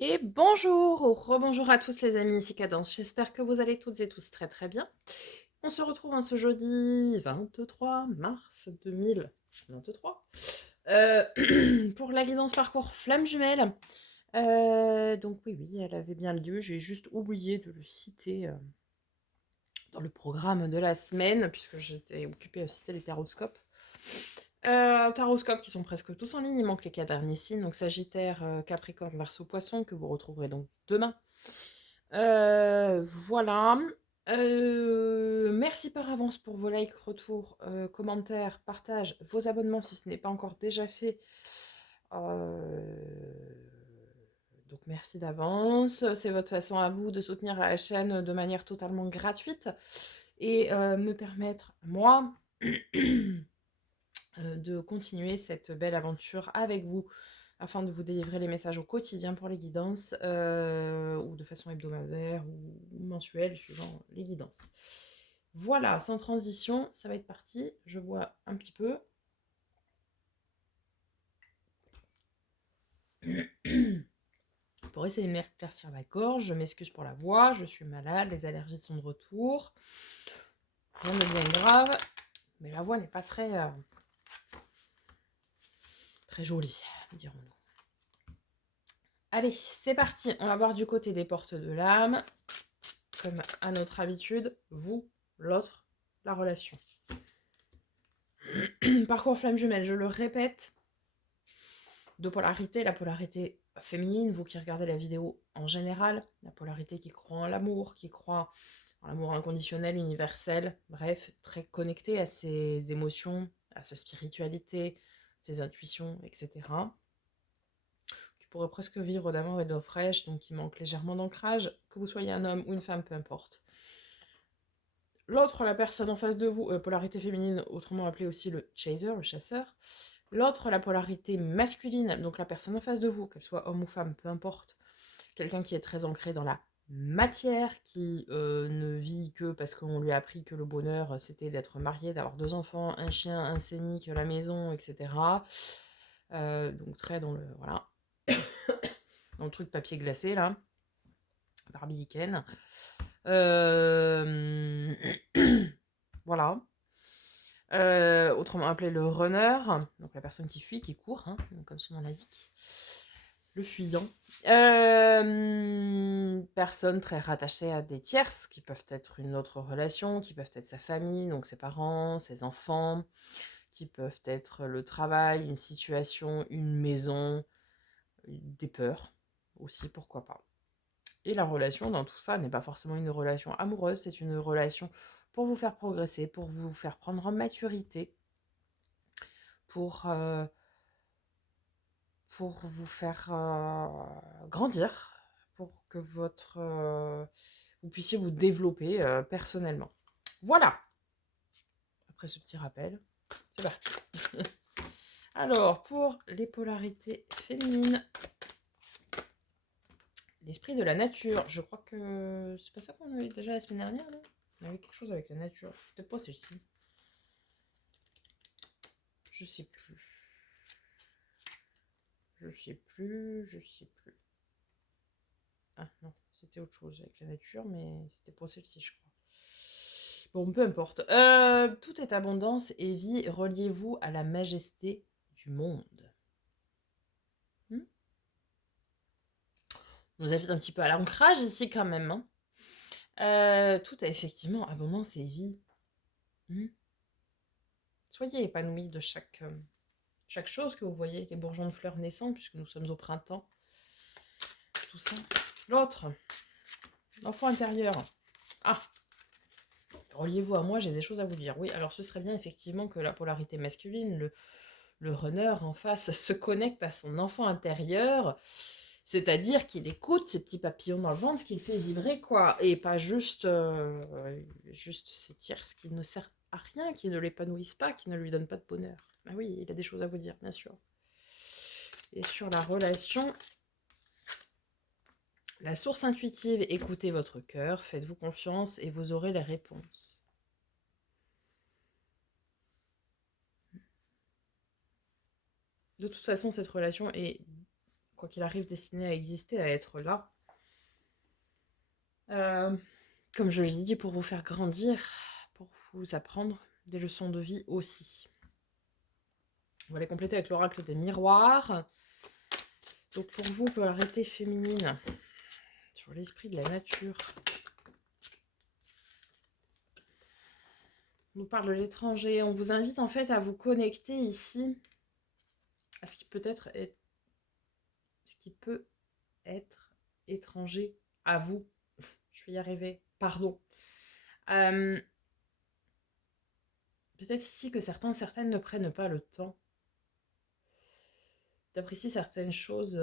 Et bonjour ou rebonjour à tous les amis, ici Cadence. J'espère que vous allez toutes et tous très très bien. On se retrouve en ce jeudi 23 mars 2023 pour la guidance parcours Flamme Jumelle. Donc oui, elle avait bien lieu. J'ai juste oublié de le citer dans le programme de la semaine puisque j'étais occupée à citer les taroscopes. Taroscopes qui sont presque tous en ligne, il manque les 4 derniers signes, donc Sagittaire, Capricorne, Verseau, Poisson, que vous retrouverez donc demain. Voilà. Merci par avance pour vos likes, retours, commentaires, partages, vos abonnements si ce n'est pas encore déjà fait. Donc merci d'avance. C'est votre façon à vous de soutenir la chaîne de manière totalement gratuite et me permettre, moi, de continuer cette belle aventure avec vous afin de vous délivrer les messages au quotidien pour les guidances ou de façon hebdomadaire ou mensuelle suivant les guidances. Voilà, sans transition, ça va être parti. Je bois un petit peu. Pour essayer de m'éclaircir la gorge, je m'excuse pour la voix, je suis malade, les allergies sont de retour. Rien de bien grave, mais la voix n'est pas très jolie, dirons-nous. Allez, c'est parti, on va voir du côté des portes de l'âme. Comme à notre habitude, vous, l'autre, la relation. Parcours flamme jumelle, je le répète, de polarité, la polarité féminine, vous qui regardez la vidéo en général, la polarité qui croit en l'amour, qui croit en l'amour inconditionnel, universel, bref, très connectée à ses émotions, à sa spiritualité, ses intuitions, etc. Qui pourrait presque vivre d'amour et d'eau fraîche, donc qui manque légèrement d'ancrage, que vous soyez un homme ou une femme, peu importe. L'autre, la personne en face de vous, polarité féminine, autrement appelée aussi le chaser, le chasseur. L'autre, la polarité masculine, donc la personne en face de vous, qu'elle soit homme ou femme, peu importe. Quelqu'un qui est très ancré dans la matière, qui ne vit que parce qu'on lui a appris que le bonheur, c'était d'être marié, d'avoir 2 enfants, un chien, un scénic, la maison, etc. Donc très dans le, voilà, dans le truc papier glacé, là, Barbie Ken. Voilà. Autrement appelé le runner, donc la personne qui fuit, qui court, hein, comme son nom l'indique. Le fuyant. Personnes très rattachées à des tierces, qui peuvent être une autre relation, qui peuvent être sa famille, donc ses parents, ses enfants, qui peuvent être le travail, une situation, une maison, des peurs aussi, pourquoi pas. Et la relation dans tout ça n'est pas forcément une relation amoureuse, c'est une relation pour vous faire progresser, pour vous faire prendre en maturité, pour, euh, pour vous faire grandir, pour que vous puissiez vous développer personnellement. Voilà, après ce petit rappel, c'est parti. Alors, pour les polarités féminines, l'esprit de la nature, je crois que c'est pas ça qu'on avait déjà la semaine dernière, non? On avait quelque chose avec la nature, peut-être pas celle-ci. Je sais plus. Je sais plus. Ah non, c'était autre chose avec la nature, mais c'était pas celle-ci, je crois. Bon, peu importe. Tout est abondance et vie. Reliez-vous à la majesté du monde. Hmm, on nous invite un petit peu à l'ancrage ici quand même. Hein. Tout est effectivement abondance et vie. Hmm. Soyez épanouis de chaque chose que vous voyez, les bourgeons de fleurs naissants, puisque nous sommes au printemps. Tout ça. L'autre, l'enfant intérieur. Ah, reliez-vous à moi, j'ai des choses à vous dire. Oui, alors ce serait bien effectivement que la polarité masculine, le runner en face, se connecte à son enfant intérieur, c'est-à-dire qu'il écoute ces petits papillons dans le ventre, ce qu'il fait vibrer, quoi, et pas juste ces tierces qui ne servent à rien, qui ne l'épanouissent pas, qui ne lui donnent pas de bonheur. Ah oui, il a des choses à vous dire, bien sûr. Et sur la relation, la source intuitive, écoutez votre cœur, faites-vous confiance et vous aurez les réponses. De toute façon, cette relation est quoi qu'il arrive, destiné à exister, à être là. Comme je l'ai dit, pour vous faire grandir, pour vous apprendre des leçons de vie aussi. On va les compléter avec l'oracle des miroirs. Donc pour vous, polarité féminine, sur l'esprit de la nature. On nous parle de l'étranger. On vous invite en fait à vous connecter ici à ce qui peut être étranger à vous. Je vais y arriver. Pardon. Peut-être ici que certaines ne prennent pas le temps d'apprécier certaines choses.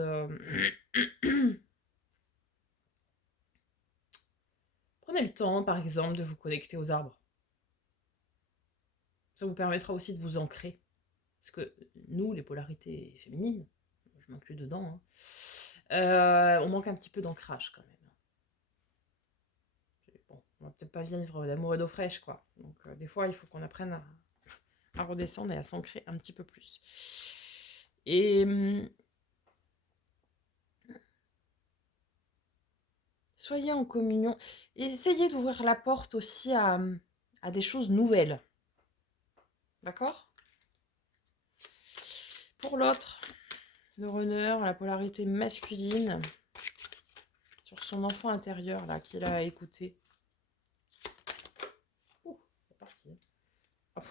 Prenez le temps, par exemple, de vous connecter aux arbres. Ça vous permettra aussi de vous ancrer. Parce que nous, les polarités féminines, je m'inclus dedans, on manque un petit peu d'ancrage quand même. Bon, on va peut-être pas vivre d'amour et d'eau fraîche, quoi. Donc des fois, il faut qu'on apprenne à redescendre et à s'ancrer un petit peu plus. Et soyez en communion. Essayez d'ouvrir la porte aussi à des choses nouvelles. D'accord ? Pour l'autre, le runner, la polarité masculine, sur son enfant intérieur, là, qu'il a écouté. Ouh, c'est parti. Oh.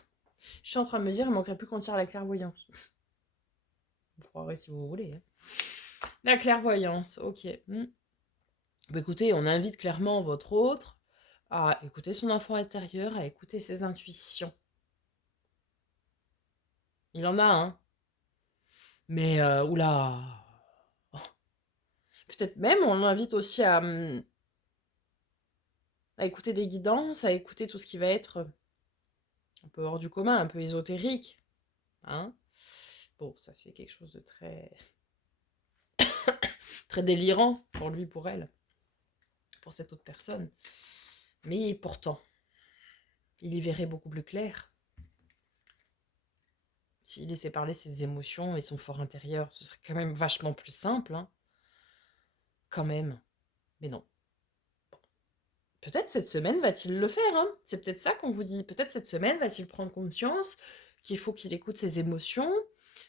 Je suis en train de me dire, il manquerait plus qu'on tire la clairvoyance. Vous croirez si vous voulez. Hein. La clairvoyance, ok. Bah, écoutez, on invite clairement votre autre à écouter son enfant intérieur, à écouter ses intuitions. Il en a, hein. Mais, oula. Oh. Peut-être même, on l'invite aussi à écouter des guidances, à écouter tout ce qui va être un peu hors du commun, un peu ésotérique. Hein. Bon, ça c'est quelque chose de très très délirant pour lui, pour elle, pour cette autre personne. Mais pourtant, il y verrait beaucoup plus clair. S'il laissait parler ses émotions et son fort intérieur, ce serait quand même vachement plus simple. Hein. Quand même. Mais non. Bon. Peut-être cette semaine va-t-il le faire. Hein. C'est peut-être ça qu'on vous dit. Peut-être cette semaine va-t-il prendre conscience qu'il faut qu'il écoute ses émotions,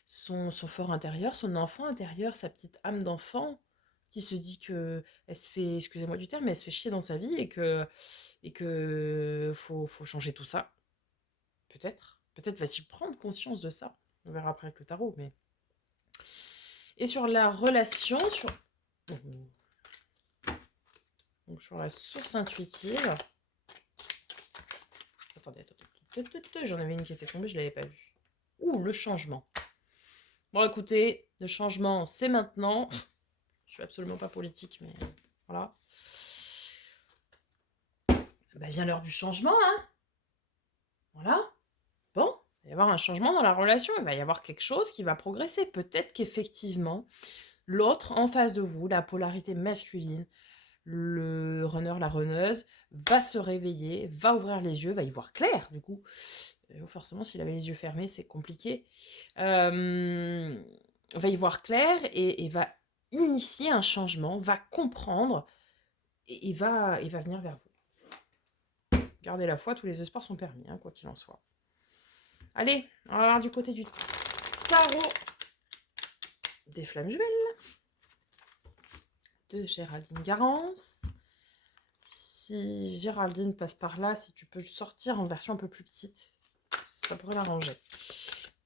son fort intérieur, son enfant intérieur, sa petite âme d'enfant qui se dit que elle se fait, excusez-moi du terme, mais elle se fait chier dans sa vie et que faut changer tout ça. Peut-être. Peut-être va-t-il prendre conscience de ça. On verra après avec le tarot, mais... Et sur la relation, donc sur la source intuitive... Attendez, j'en avais une qui était tombée, je ne l'avais pas vue. Ouh, le changement. Bon, écoutez, le changement, c'est maintenant. Je suis absolument pas politique, mais voilà. Bah, vient l'heure du changement, hein. Voilà. Bon, il va y avoir un changement dans la relation, il va y avoir quelque chose qui va progresser. Peut-être qu'effectivement, l'autre en face de vous, la polarité masculine, le runner, la runneuse, va se réveiller, va ouvrir les yeux, va y voir clair, du coup. Forcément, s'il avait les yeux fermés, c'est compliqué. Va y voir clair et va initier un changement, va comprendre et va venir vers vous. Gardez la foi, tous les espoirs sont permis, hein, quoi qu'il en soit. Allez, on va voir du côté du tarot des flammes jumelles de Géraldine Garance. Si Géraldine passe par là, si tu peux le sortir en version un peu plus petite, ça pourrait l'arranger.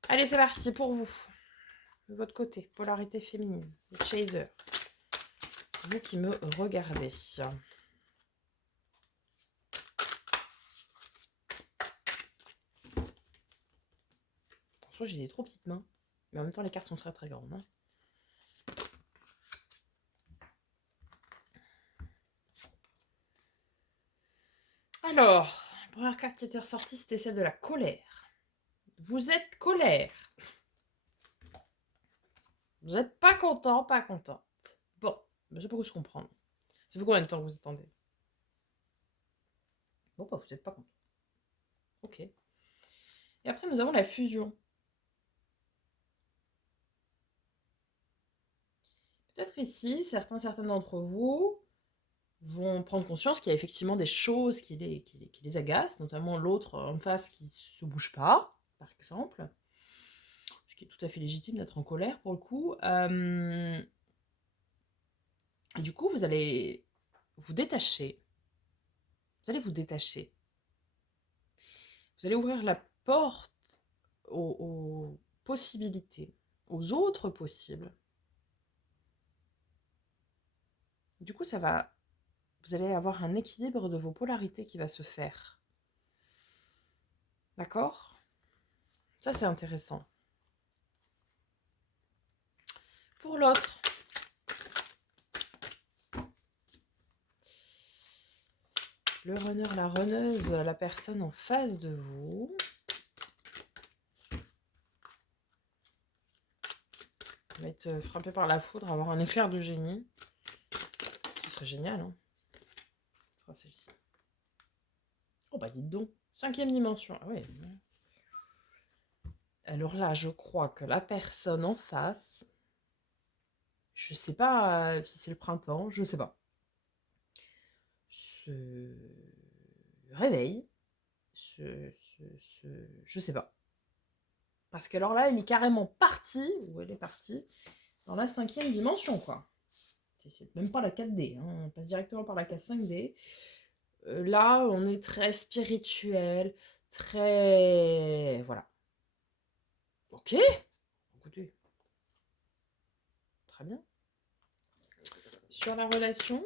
Allez, c'est parti pour vous. De votre côté, polarité féminine, le chaser. Vous qui me regardez. Soit j'ai des trop petites mains, mais en même temps les cartes sont très très grandes. Hein. Alors, la première carte qui était ressortie, c'était celle de la colère. Vous êtes colère. Vous n'êtes pas content, pas contente. Bon, je sais pas où se comprendre. Ça fait combien de temps que vous attendez? Bon, bah, vous n'êtes pas content. Ok. Et après, nous avons la fusion. peut-être ici, certains d'entre vous vont prendre conscience qu'il y a effectivement des choses qui les agacent, notamment l'autre en face qui se bouge pas, par exemple, ce qui est tout à fait légitime d'être en colère pour le coup. Et du coup, vous allez vous détacher. Vous allez vous détacher. Vous allez ouvrir la porte aux possibilités, aux autres possibles. Du coup, vous allez avoir un équilibre de vos polarités qui va se faire. D'accord? Ça, c'est intéressant. Pour l'autre, le runner, la runneuse, la personne en face de vous. Va être frappé par la foudre, avoir un éclair de génie. Ce serait génial, hein? Ce sera celle-ci. Oh bah dites donc, 5e dimension. Ah ouais. Alors là, je crois que la personne en face, je sais pas si c'est le printemps, je sais pas, se réveille, je sais pas. Parce que alors là, elle est carrément partie, ou elle est partie, dans la 5e dimension, quoi. C'est même pas la 4D, hein, on passe directement par la 5D. Là, on est très spirituel, très... Voilà. Ok, écoutez, très bien. Sur la relation,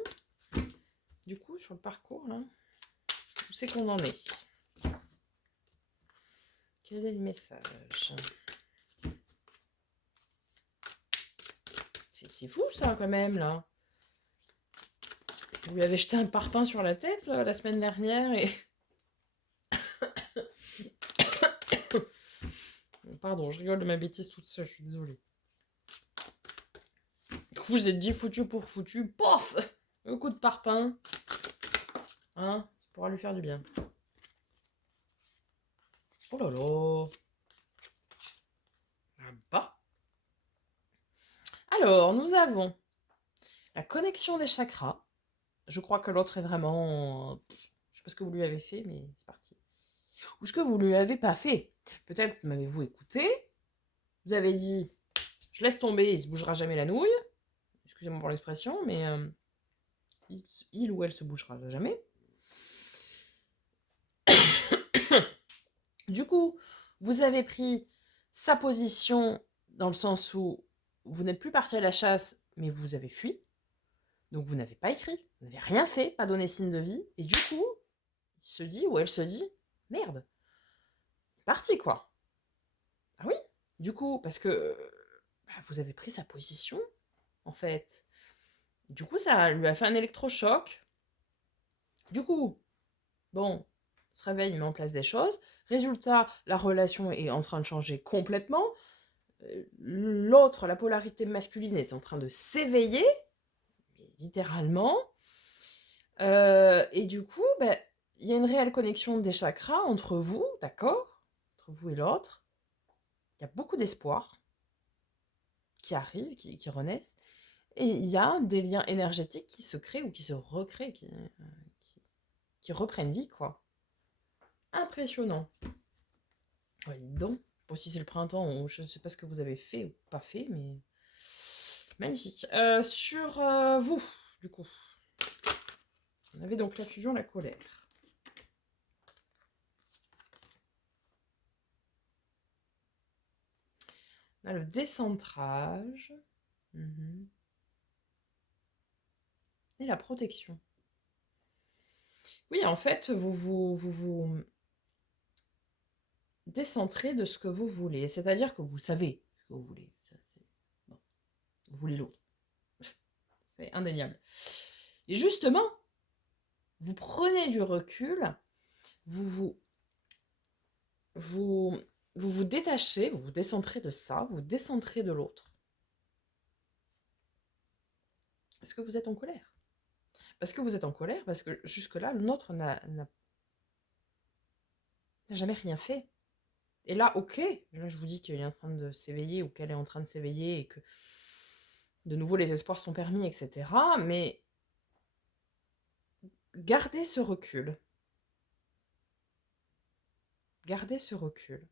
du coup, sur le parcours, là, où c'est qu'on en est? Quel est le message? C'est fou, ça, quand même, là. Vous lui avez jeté un parpaing sur la tête, là, la semaine dernière, et... Pardon, je rigole de ma bêtise toute seule, je suis désolée. Vous vous êtes dit foutu pour foutu, pof! Un coup de parpaing. Hein? Ça pourra lui faire du bien. Oh là là. Ah bah. Alors, nous avons la connexion des chakras. Je crois que l'autre est vraiment... Je sais pas ce que vous lui avez fait, mais c'est parti. Ou ce que vous lui avez pas fait. Peut-être m'avez-vous écouté. Vous avez dit, je laisse tomber, il se bougera jamais la nouille. Excusez-moi pour l'expression, mais il ou elle se bougera jamais. Du coup, vous avez pris sa position dans le sens où vous n'êtes plus parti à la chasse, mais vous avez fui. Donc vous n'avez pas écrit, vous n'avez rien fait, pas donné signe de vie. Et du coup, il se dit ou elle se dit, merde, parti quoi. Ah oui, du coup, parce que vous avez pris sa position, en fait. Du coup, ça lui a fait un électrochoc. Du coup, bon, il se réveille, il met en place des choses. Résultat, la relation est en train de changer complètement. L'autre, la polarité masculine, est en train de s'éveiller, littéralement. Et du coup, il y a une réelle connexion des chakras entre vous, d'accord? Entre vous et l'autre. Il y a beaucoup d'espoir qui arrivent, qui renaissent. Et il y a des liens énergétiques qui se créent ou qui se recréent, qui reprennent vie, quoi. Impressionnant. Ouais, dis donc, je sais pas si c'est le printemps ou je ne sais pas ce que vous avez fait ou pas fait, mais magnifique. Sur vous, du coup, on avait donc la fusion, la colère. On a le décentrage. Et la protection. Oui, en fait, vous décentrez de ce que vous voulez. C'est-à-dire que vous savez ce que vous voulez. Bon, vous voulez l'autre. C'est indéniable. Et justement, vous prenez du recul, vous vous détachez, vous vous décentrez de ça, vous décentrez de l'autre. Est-ce que vous êtes en colère? Parce que vous êtes en colère, parce que jusque-là, l'autre n'a jamais rien fait. Et là, ok, là je vous dis qu'il est en train de s'éveiller ou qu'elle est en train de s'éveiller et que De nouveau, les espoirs sont permis, etc. Mais gardez ce recul. Gardez ce recul.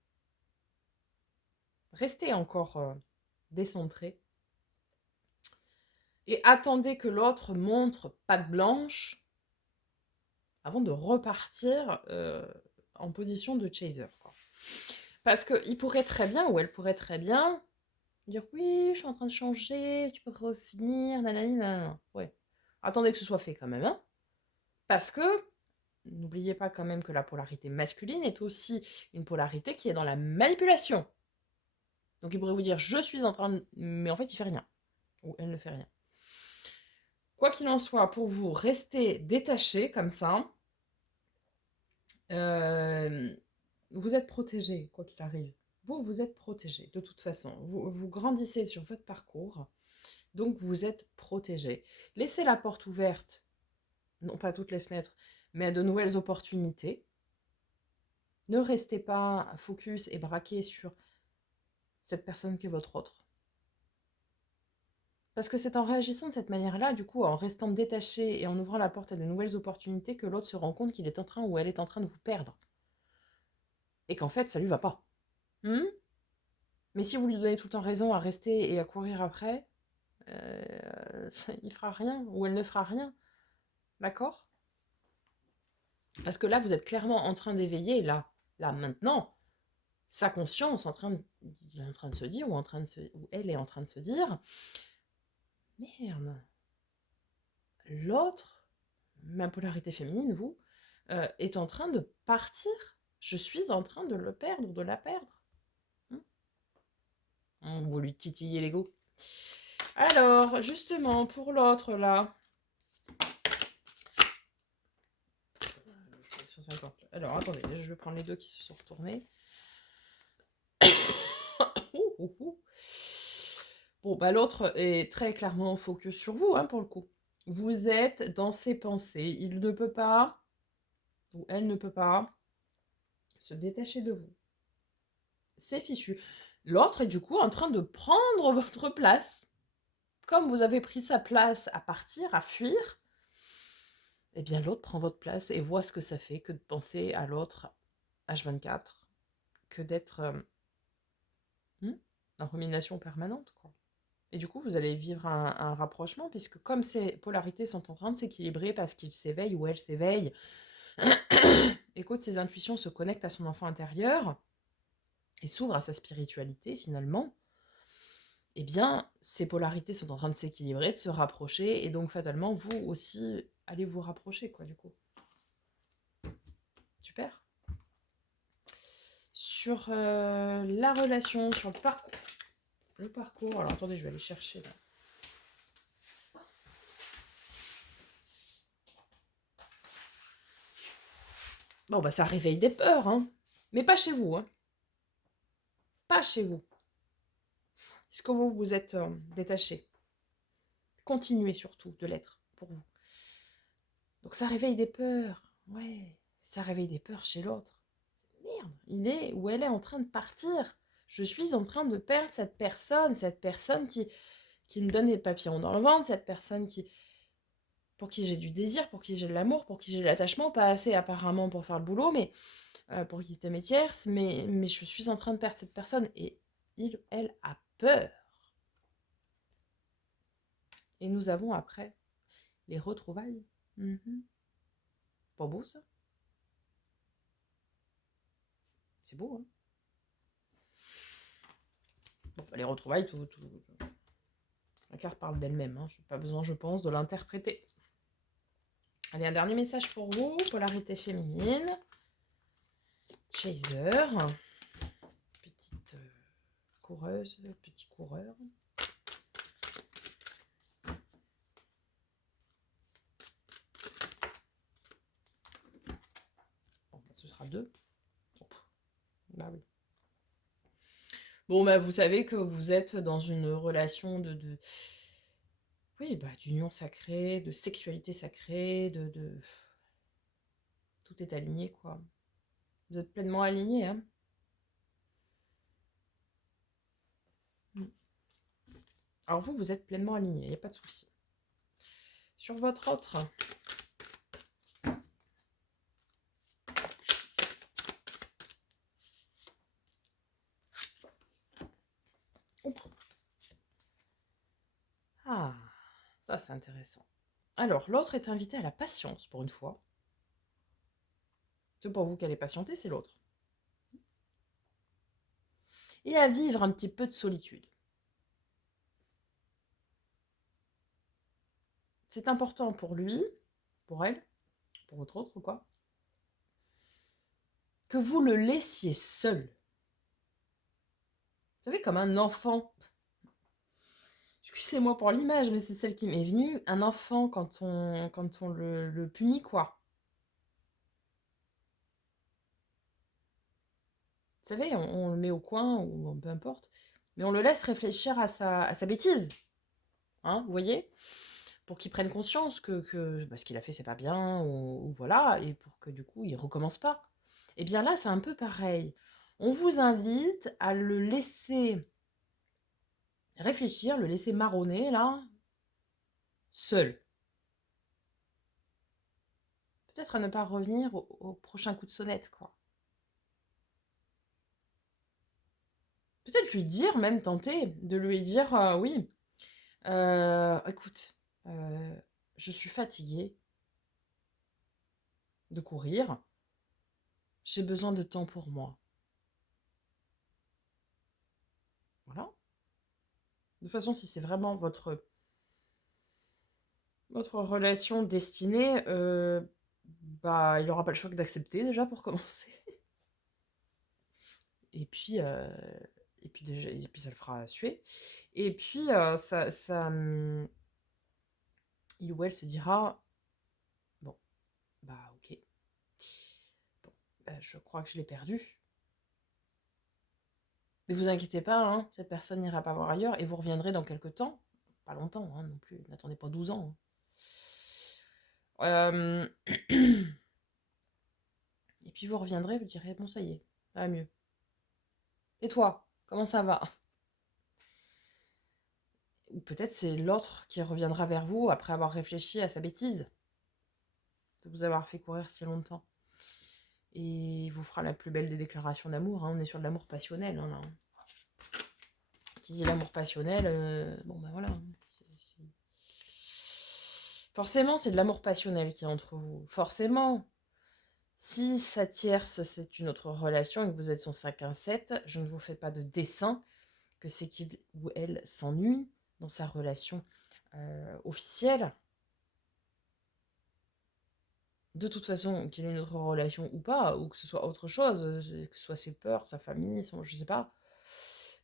Restez encore décentré. Et attendez que l'autre montre patte blanche avant de repartir en position de chaser, quoi. Parce qu'il pourrait très bien, ou elle pourrait très bien, dire oui, je suis en train de changer, tu peux revenir, nanani, nanana. Ouais. Attendez que ce soit fait quand même, hein. Parce que, n'oubliez pas quand même que la polarité masculine est aussi une polarité qui est dans la manipulation. Donc il pourrait vous dire je suis en train de... Mais en fait il fait rien. Ou elle ne fait rien. Quoi qu'il en soit, pour vous, restez détaché comme ça. Vous êtes protégé, quoi qu'il arrive. Vous êtes protégé, de toute façon. Vous grandissez sur votre parcours, donc vous êtes protégé. Laissez la porte ouverte, non pas toutes les fenêtres, mais à de nouvelles opportunités. Ne restez pas focus et braqué sur cette personne qui est votre autre. Parce que c'est en réagissant de cette manière-là, du coup, en restant détaché et en ouvrant la porte à de nouvelles opportunités, que l'autre se rend compte qu'il est en train ou elle est en train de vous perdre. Et qu'en fait, ça lui va pas. Mais si vous lui donnez tout le temps raison à rester et à courir après, il fera rien, ou elle ne fera rien. D'accord? Parce que là, vous êtes clairement en train d'éveiller, là, maintenant, sa conscience il est en train de se dire, ou elle est en train de se dire, merde, l'autre, ma polarité féminine, vous, est en train de partir. Je suis en train de le perdre, de la perdre. Vous lui titillez l'ego. Alors, justement, pour l'autre, là. 150. Alors, attendez, je vais prendre les deux qui se sont retournés. Bon, bah l'autre est très clairement focus sur vous, hein, pour le coup. Vous êtes dans ses pensées. Il ne peut pas, ou elle ne peut pas, se détacher de vous. C'est fichu. L'autre est du coup en train de prendre votre place. Comme vous avez pris sa place à partir, à fuir, eh bien l'autre prend votre place et voit ce que ça fait que de penser à l'autre H24, que d'être en rumination permanente, quoi. Et du coup, vous allez vivre un rapprochement, puisque comme ces polarités sont en train de s'équilibrer parce qu'il s'éveille ou elle s'éveille, écoute, ses intuitions se connectent à son enfant intérieur et s'ouvrent à sa spiritualité, finalement, eh bien, ces polarités sont en train de s'équilibrer, de se rapprocher, et donc fatalement, vous aussi, allez vous rapprocher, quoi, du coup. Super. Sur la relation, sur le parcours. Le parcours, alors attendez, je vais aller chercher là. Bon, bah ça réveille des peurs, hein. Mais pas chez vous, hein. Pas chez vous. Est-ce que vous vous êtes détaché? Continuez surtout de l'être pour vous. Donc ça réveille des peurs. Ouais, ça réveille des peurs chez l'autre. Merde, il est ou elle est en train de partir. Je suis en train de perdre cette personne qui me donne des papillons dans le ventre, cette personne pour qui j'ai du désir, pour qui j'ai de l'amour, pour qui j'ai de l'attachement, pas assez apparemment pour faire le boulot, mais pour qui était mes tierces, mais je suis en train de perdre cette personne et elle a peur. Et nous avons après les retrouvailles. Pas beau ça? C'est beau, hein? Bon, bah, les retrouvailles, la carte parle d'elle-même, hein. J'ai pas besoin, je pense, de l'interpréter. Allez, un dernier message pour vous. Polarité féminine. Chaser. Petite coureuse, petit coureur. Bon, bah, ce sera 2. Bah oui. Bon, bah vous savez que vous êtes dans une relation oui, bah, d'union sacrée, de sexualité sacrée, tout est aligné, quoi. Vous êtes pleinement aligné, hein. Alors vous, vous êtes pleinement aligné, il n'y a pas de souci. Sur votre autre. Ah, ça c'est intéressant. Alors, l'autre est invité à la patience, pour une fois. C'est pour vous qu'elle est patientée, c'est l'autre. Et à vivre un petit peu de solitude. C'est important pour lui, pour elle, pour votre autre, quoi, que vous le laissiez seul. Vous savez, comme un enfant. Excusez-moi pour l'image, mais c'est celle qui m'est venue. Un enfant, quand on le punit, quoi. Vous savez, on le met au coin, ou peu importe, mais on le laisse réfléchir à sa bêtise. Hein, vous voyez, pour qu'il prenne conscience que bah, ce qu'il a fait, c'est pas bien, ou voilà, et pour que du coup, il recommence pas. Et bien là, c'est un peu pareil. On vous invite à le laisser réfléchir, le laisser marronner, là, seul. Peut-être à ne pas revenir au prochain coup de sonnette, quoi. Peut-être lui dire, même tenter, de lui dire, oui, écoute, euh, je suis fatiguée de courir, j'ai besoin de temps pour moi. Voilà. De toute façon, si c'est vraiment votre relation destinée, bah, il n'aura pas le choix que d'accepter déjà pour commencer. Et puis, et puis ça le fera suer. Et puis, il ou elle se dira, bon, bah ok, bon, bah, je crois que je l'ai perdu. Mais vous inquiétez pas, hein, cette personne n'ira pas voir ailleurs et vous reviendrez dans quelques temps. Pas longtemps hein, non plus, n'attendez pas 12 ans. Hein. Et puis vous reviendrez, vous direz, bon ça y est, ça va mieux. Et toi, comment ça va? Ou peut-être c'est l'autre qui reviendra vers vous après avoir réfléchi à sa bêtise, de vous avoir fait courir si longtemps. Et il vous fera la plus belle des déclarations d'amour, hein. On est sur de l'amour passionnel. Hein, là. Qui dit l'amour passionnel, bon ben voilà. Forcément, c'est de l'amour passionnel qui est entre vous. Forcément. Si sa tierce, c'est une autre relation et que vous êtes son 5-1-7, je ne vous fais pas de dessin que c'est qu'il ou elle s'ennuie dans sa relation officielle. De toute façon, qu'il ait une autre relation ou pas, ou que ce soit autre chose, que ce soit ses peurs, sa famille, je sais pas,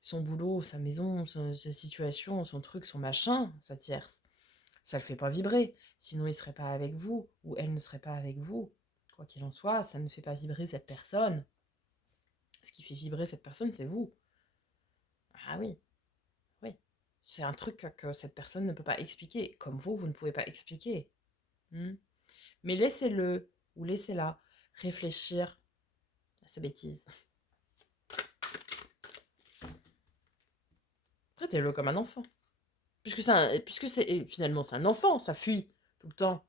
son boulot, sa maison, sa situation, son truc, son machin, sa tierce, ça le fait pas vibrer. Sinon, il serait pas avec vous, ou elle ne serait pas avec vous. Quoi qu'il en soit, ça ne fait pas vibrer cette personne. Ce qui fait vibrer cette personne, c'est vous. Ah oui, oui. C'est un truc que cette personne ne peut pas expliquer, comme vous ne pouvez pas expliquer. Hmm. Mais laissez-le, ou laissez-la, réfléchir à ses bêtises. Traitez-le comme un enfant. Puisque finalement c'est un enfant, ça fuit tout le temps.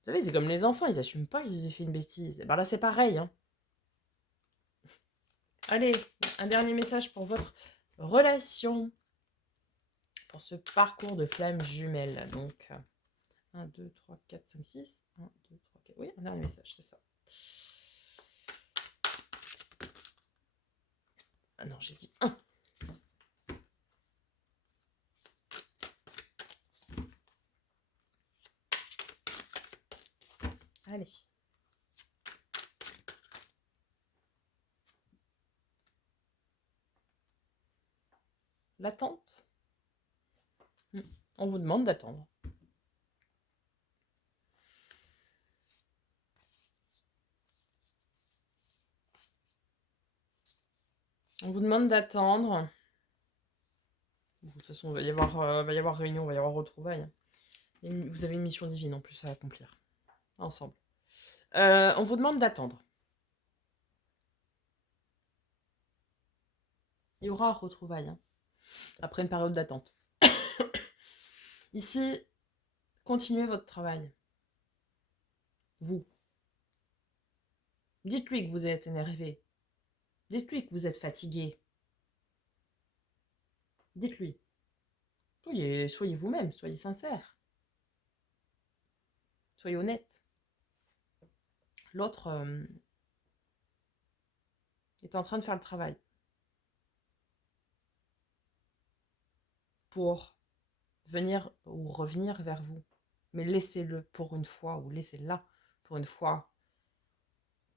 Vous savez, c'est comme les enfants, ils assument pas qu'ils aient fait une bêtise. Et ben là, c'est pareil. Hein. Allez, un dernier message pour votre relation, pour ce parcours de flammes jumelles. Donc, 1, 2, 3, 4, 5, 6. 1, 2, 3, 4. Oui, un dernier message, c'est ça. Ah non, j'ai dit 1. Allez. L'attente. On vous demande d'attendre. On vous demande d'attendre. De toute façon, il va y avoir réunion, il va y avoir retrouvailles. Et vous avez une mission divine en plus à accomplir. Ensemble. On vous demande d'attendre. Il y aura retrouvailles. Hein, après une période d'attente. Ici, continuez votre travail. Vous. Dites-lui que vous êtes énervé. Dites-lui que vous êtes fatigué. Dites-lui. Soyez vous-même, soyez sincère. Soyez honnête. L'autre est en train de faire le travail pour venir ou revenir vers vous. Mais laissez-le pour une fois, ou laissez-la pour une fois,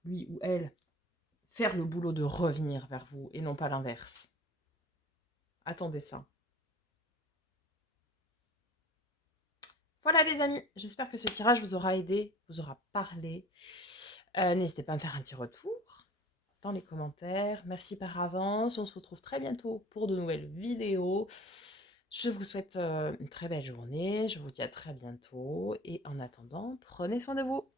lui ou elle, faire le boulot de revenir vers vous et non pas l'inverse. Attendez ça. Voilà les amis, j'espère que ce tirage vous aura aidé, vous aura parlé. N'hésitez pas à me faire un petit retour dans les commentaires. Merci par avance, on se retrouve très bientôt pour de nouvelles vidéos. Je vous souhaite une très belle journée, je vous dis à très bientôt et en attendant, prenez soin de vous.